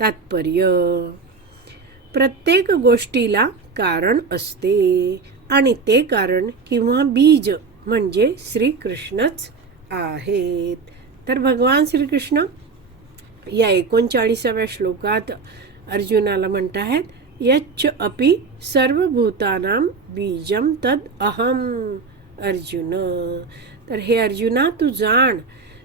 तात्पर्य. प्रत्येक गोष्टीला कारण असते आणि ते कारण किंवा बीज म्हणजे श्रीकृष्णच आहेत. तर भगवान श्रीकृष्ण या एकोणचाळीसाव्या श्लोकात अर्जुनाला म्हणत आहेत यच्च अपि सर्वभूतानां बीजम तद अहम अर्जुन. तर हे अर्जुना तू जाण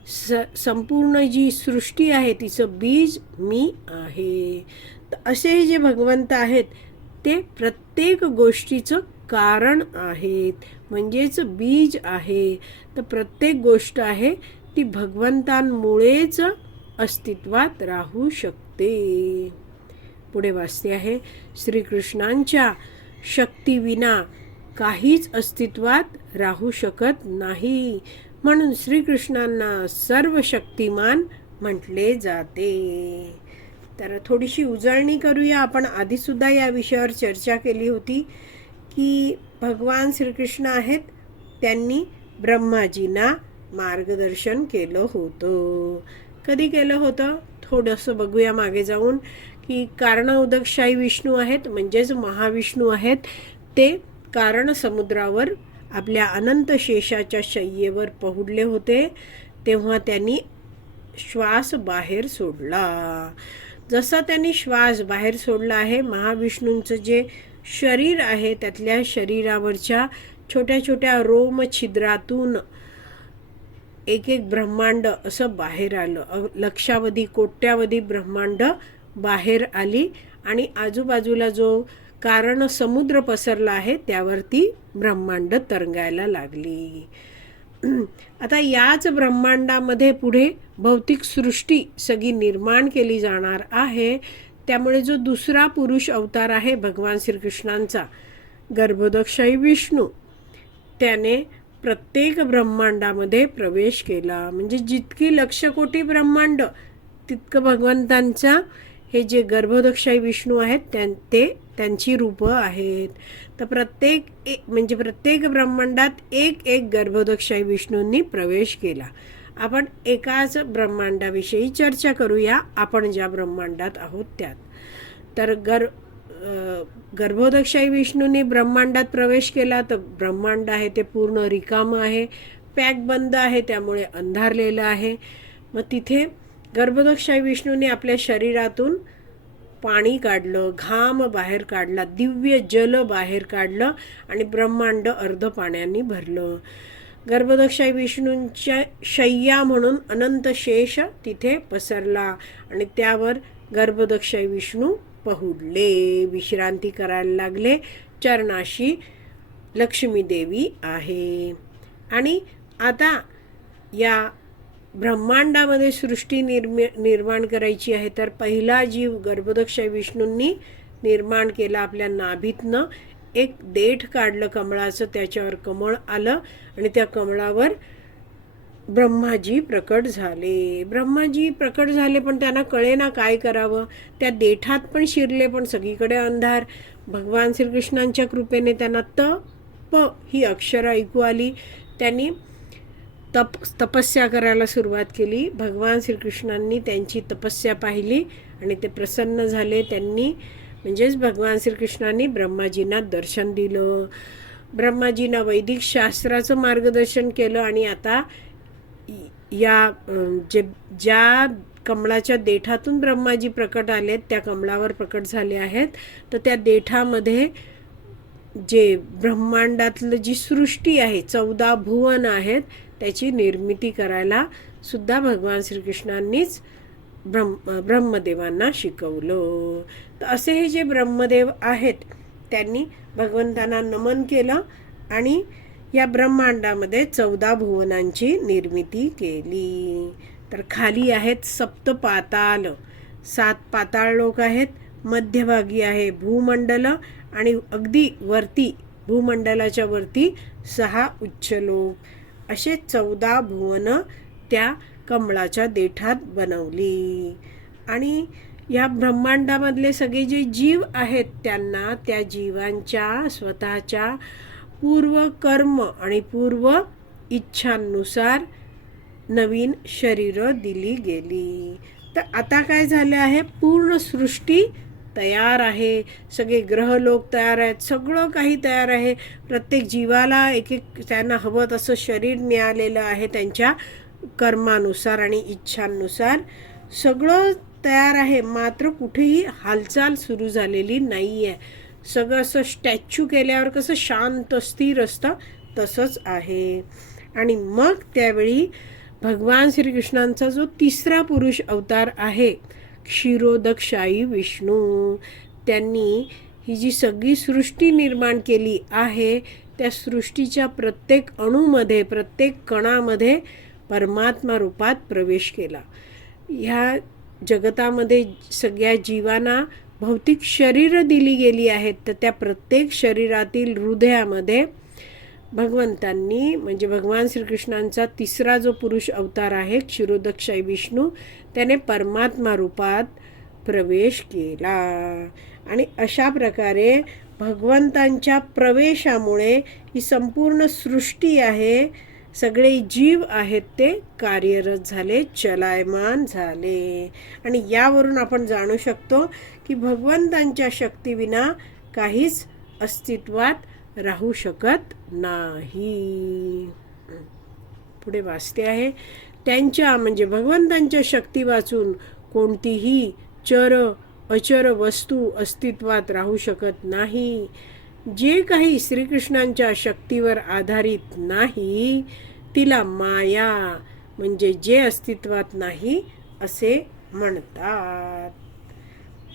स संपूर्ण जी सृष्टी आहे तिचं बीज मी आहे. तर असे जे भगवंत आहेत ते प्रत्येक गोष्टीचं कारण आहेत. म्हणजेच बीज आहे. तर प्रत्येक गोष्ट आहे ती भगवंतांमुळेच अस्तित्वात राहू शकते. पुढे वाचते आहे श्रीकृष्णांच्या शक्तीविना काहीच अस्तित्वात राहू शकत नाही. म्हणून श्रीकृष्णांना सर्व शक्तिमान म्हटले जाते. तर थोडीशी उजळणी करूया. आपण आधीसुद्धा या विषयावर चर्चा केली होती की भगवान श्रीकृष्ण आहेत त्यांनी ब्रह्माजींना मार्गदर्शन केलं होतं. कधी केलं होतं? थोडंसं बघूया मागे जाऊन की कारण उदकशाही विष्णू आहेत म्हणजेच महाविष्णू आहेत ते कारण समुद्रावर आपल्या अनंत शेषाच्या शय्येवर पहुडले होते तेव्हा त्यांनी श्वास बाहेर सोडला. जसा त्यांनी श्वास बाहेर सोडला आहे महाविष्णूंचं जे शरीर आहे त्यातल्या शरीरावरच्या छोट्या छोट्या रोम छिद्रातून एक एक ब्रह्मांड असं बाहेर आलं. लक्षावधी कोट्यावधी ब्रह्मांड बाहेर आली आणि आजूबाजूला जो कारण समुद्र पसरला आहे त्यावरती ब्रह्मांड तरंगायला लागली. आता याच ब्रह्मांडामध्ये पुढे भौतिक सृष्टी सगळी निर्माण केली जाणार आहे. त्यामुळे जो दुसरा पुरुष अवतार आहे भगवान श्रीकृष्णांचा गर्भोदक्षाई विष्णू त्याने प्रत्येक ब्रह्मांडामध्ये प्रवेश केला. म्हणजे जितकी लक्षकोटी ब्रह्मांड तितकं भगवंतांचा हे जे गर्भदक्षाई विष्णू आहेत त्यां ते त्यांची रूपं आहेत. तर प्रत्येक एक म्हणजे प्रत्येक ब्रह्मांडात एक एक गर्भदक्षाई विष्णूंनी प्रवेश केला. आपण एकाच ब्रह्मांडाविषयी चर्चा करूया. आपण ज्या ब्रह्मांडात आहोत त्यात. तर गर गर्भोदक्षाई विष्णूंनी ब्रह्मांडात प्रवेश केला. तर ब्रह्मांड आहे ते पूर्ण रिकामं आहे. पॅक बंद आहे त्यामुळे अंधारलेलं आहे. मग तिथे गर्भदक्षाई विष्णूने आपल्या शरीरातून पाणी काढलं घाम बाहेर काढला दिव्य जल बाहेर काढलं आणि ब्रह्मांड अर्ध पाण्याने भरलं. गर्भदक्षाई विष्णूंच्या शय्या म्हणून अनंत शेष तिथे पसरला आणि त्यावर गर्भदक्षाई विष्णू पहुडले. विश्रांती करायला लागले. चरणाशी लक्ष्मी देवी आहे. आणि आता या ब्रह्मांडामध्ये सृष्टी निर्मि निर्माण करायची आहे तर पहिला जीव गर्भदक्ष विष्णूंनी निर्माण केला आपल्या नाभीतनं. एक देठ काढलं कमळाचं त्याच्यावर कमळ आलं आणि त्या कमळावर ब्रह्माजी प्रकट झाले. ब्रह्माजी प्रकट झाले पण त्यांना कळेना काय करावं. त्या देठात पण शिरले पण सगळीकडे अंधार. भगवान श्रीकृष्णांच्या कृपेने त्यांना त प ही अक्षरं ऐकू आली. त्यांनी तप तपस्या करायला सुरुवात केली. भगवान श्रीकृष्णांनी त्यांची तपस्या पाहिली आणि ते प्रसन्न झाले. त्यांनी म्हणजेच भगवान श्रीकृष्णांनी ब्रह्माजींना दर्शन दिलं. ब्रह्माजींना वैदिक शास्त्राचं मार्गदर्शन केलं आणि आता या जे ज्या कमळाच्या देठातून ब्रह्माजी प्रकट आलेत त्या कमळावर प्रकट झाले आहेत. तर त्या देठामध्ये जे ब्रह्मांडातलं जी सृष्टी आहे चौदा भुवन आहेत त्याची निर्मिती करायला सुद्धा भगवान श्रीकृष्णांनीच ब्रह्म ब्रह्मदेवांना शिकवलं. तर असे हे जे ब्रह्मदेव आहेत त्यांनी भगवंतांना नमन केलं आणि या ब्रह्मांडामध्ये चौदा भुवनांची निर्मिती केली. तर खाली आहेत सप्त पाताल सात पाताळ लोक आहेत मध्यभागी आहे भूमंडल आणि अगदी वरती भूमंडलाच्या वरती सहा उच्च लोक. असे चौदा भुवन त्या कमळाच्या देठात बनवली. आणि या ब्रह्मांडामधले सगळे जे जीव आहेत त्यांना त्या जीवांच्या स्वतःच्या पूर्व कर्म आणि पूर्व इच्छांनुसार नवीन शरीरं दिली गेली. तर आता काय झालं आहे? पूर्ण सृष्टी तयार आहे सगळे ग्रह लोक तयार आहेत सगळं काही तयार आहे. प्रत्येक जीवाला एक एक त्यांना हवं तसं शरीर मिळालेलं आहे त्यांच्या कर्मानुसार आणि इच्छांनुसार. सगळं तयार आहे मात्र कुठेही हालचाल सुरू झालेली नाही आहे सगळं असं स्टॅच्यू केल्यावर कसं शांत स्थिर असतं तसंच आहे. आणि मग त्यावेळी भगवान श्रीकृष्णांचा जो तिसरा पुरुष अवतार आहे क्षीरोदकशाही विष्णू. त्यांनी ही जी सगळी सृष्टी निर्माण केली आहे त्या सृष्टीच्या प्रत्येक अणूमध्ये प्रत्येक कणामध्ये परमात्मा रूपात प्रवेश केला. ह्या जगतामध्ये सगळ्या जीवांना भौतिक शरीरं दिली गेली आहेत तर त्या प्रत्येक शरीरातील हृदयामध्ये भगवंतांनी म्हणजे भगवान श्रीकृष्णांचा तिसरा जो पुरुष अवतार आहे क्षीरोदक्षाई विष्णू त्याने परमात्मा रूपात प्रवेश केला. आणि अशा प्रकारे भगवंतांच्या प्रवेशामुळे ही संपूर्ण सृष्टी आहे. सगळे जीव आहेत ते कार्यरत झाले चलायमान झाले. आणि यावरून आपण जाणू शकतो की भगवंतांच्या शक्तीविना काहीच अस्तित्वात राहू शकत नाही. पुढे वाचते आहे. त्यांच्या म्हणजे भगवंतांच्या शक्ती वाचून कोणतीही चर अचर वस्तू अस्तित्वात राहू शकत नाही. जे काही श्रीकृष्णांच्या शक्तीवर आधारित नाही तिला माया म्हणजे जे अस्तित्वात नाही असे म्हणतात.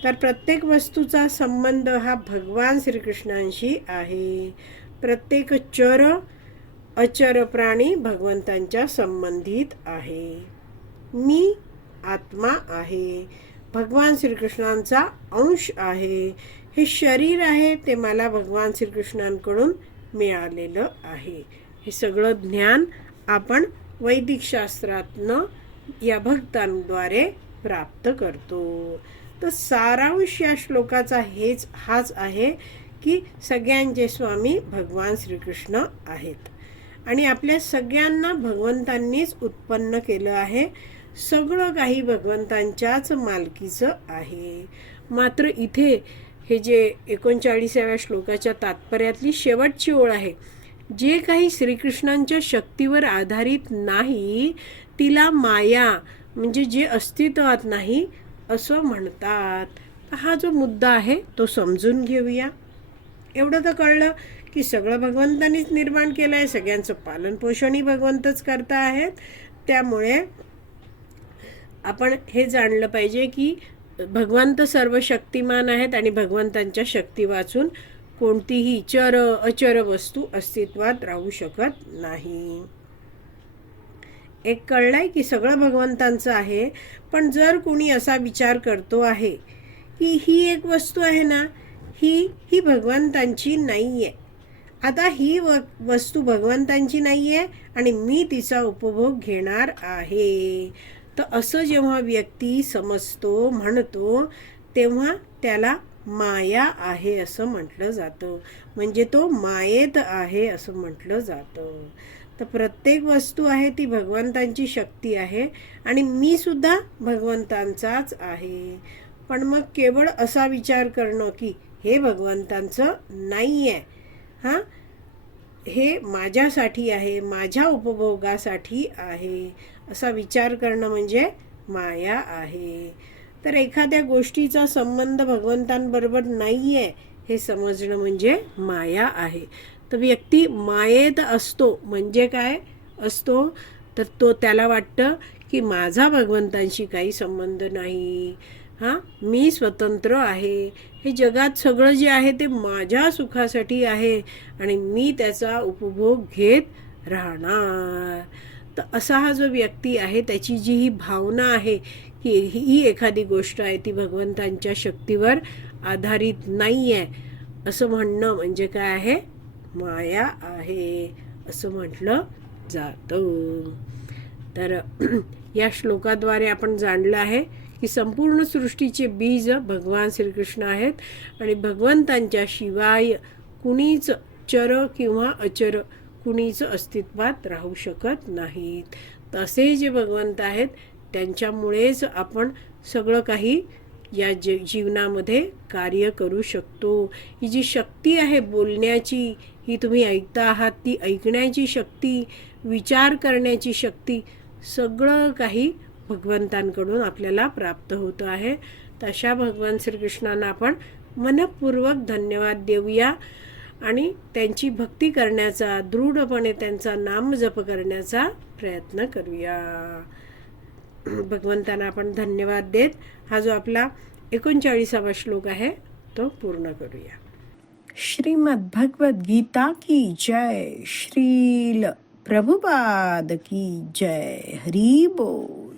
तर प्रत्येक वस्तूचा संबंध हा भगवान श्रीकृष्णांशी आहे. प्रत्येक चर अचर प्राणी भगवंतांच्या संबंधित आहे. मी आत्मा आहे. भगवान श्रीकृष्णांचा अंश आहे. हे शरीर आहे ते मला भगवान श्रीकृष्णांकडून मिळालेलं आहे. हे सगळं ज्ञान आपण वैदिक शास्त्रातनं या भक्तांद्वारे प्राप्त करतो. तर सारांश या श्लोकाचा हेच हाच आहे की सगळ्यांचे स्वामी भगवान श्रीकृष्ण आहेत. आणि आपल्या सगळ्यांना भगवंतांनीच उत्पन्न केलं आहे. सगळं काही भगवंतांच्याच मालकीचं आहे. मात्र इथे हे जे एकोणचाळीसाव्या श्लोकाच्या तात्पर्यातली शेवटची ओळ आहे. जे काही श्रीकृष्णांच्या शक्तीवर आधारित नाही तिला माया म्हणजे जे अस्तित्वात नाही असं म्हणतात. हा जो मुद्दा आहे तो समजून घेऊया. एवढं तर कळलं. की सगळं भगवंतानीच निर्माण केलं आहे सगळ्यांचं पालनपोषणही भगवंतच करता आहेत. त्यामुळे आपण हे जाणलं पाहिजे की भगवंत सर्व शक्तिमान आहेत आणि भगवंतांच्या शक्ती वाचून कोणतीही चर अचर वस्तू अस्तित्वात राहू शकत नाही. एक कळलं आहे की सगळं भगवंतांचं आहे पण जर कोणी असा विचार करतो आहे की ही एक वस्तू आहे ना ही ही भगवंतांची नाही आहे आता ही व वस्तू भगवंतांची नाही आहे आणि मी तिचा उपभोग घेणार आहे. तर असं जेव्हा व्यक्ती समजतो म्हणतो तेव्हा त्याला माया आहे असं म्हटलं जातं. म्हणजे तो मायेत आहे असं म्हटलं जातं. तर प्रत्येक वस्तू आहे ती भगवंतांची शक्ती आहे आणि मी सुद्धा भगवंतांचाच आहे. पण मग केवळ असा विचार करणं की हे भगवंतांचं नाही आहे हां? हे माझ्यासाठी आहे माझ्या उपभोगासाठी आहे असा विचार करणं म्हणजे माया आहे. तर एखाद्या गोष्टीचा संबंध भगवंतांबरोबर नाही आहे हे समजणं म्हणजे माया आहे. तर व्यक्ती मायेत असतो म्हणजे काय असतो? तर तो त्याला वाटतं की माझा भगवंतांशी काही संबंध नाही. हां? मी स्वतंत्र आहे. हे जगात सगळं जे आहे ते माझ्या सुखासाठी आहे आणि मी त्याचा उपभोग घेत राहणार. तर असा हा जो व्यक्ती आहे त्याची जी ही भावना आहे की ही एखादी गोष्ट आहे ती भगवंतांच्या शक्तीवर आधारित नाही आहे असं म्हणणं म्हणजे काय आहे? माया आहे असं म्हटलं जातं. तर या श्लोकाद्वारे आपण जाणलं आहे की संपूर्ण सृष्टीचे बीज भगवान श्रीकृष्ण आहेत. आणि भगवंतांच्या शिवाय कुणीच चर किंवा अचर कुणीच अस्तित्वात राहू शकत नाहीत. तसे जे भगवंत आहेत त्यांच्यामुळेच आपण सगळं काही या जे जीवनामध्ये कार्य करू शकतो. ही जी शक्ती आहे बोलण्याची ही तुम्ही ऐकता आहात ती ऐकण्याची शक्ती विचार करण्याची शक्ती सगळं काही भगवंतांकडून आपल्याला प्राप्त होतं आहे. तशा भगवान श्रीकृष्णांना आपण मनपूर्वक धन्यवाद देऊया आणि त्यांची भक्ती करण्याचा दृढपणे त्यांचा नाम जप करण्याचा प्रयत्न करूया. भगवंतांना आपण धन्यवाद देत हा जो आपला एकोणचाळीसावा श्लोक आहे तो पूर्ण करूया. श्रीमद भगवद गीता की जय श्रील प्रभुपाद की जय हरी बोल.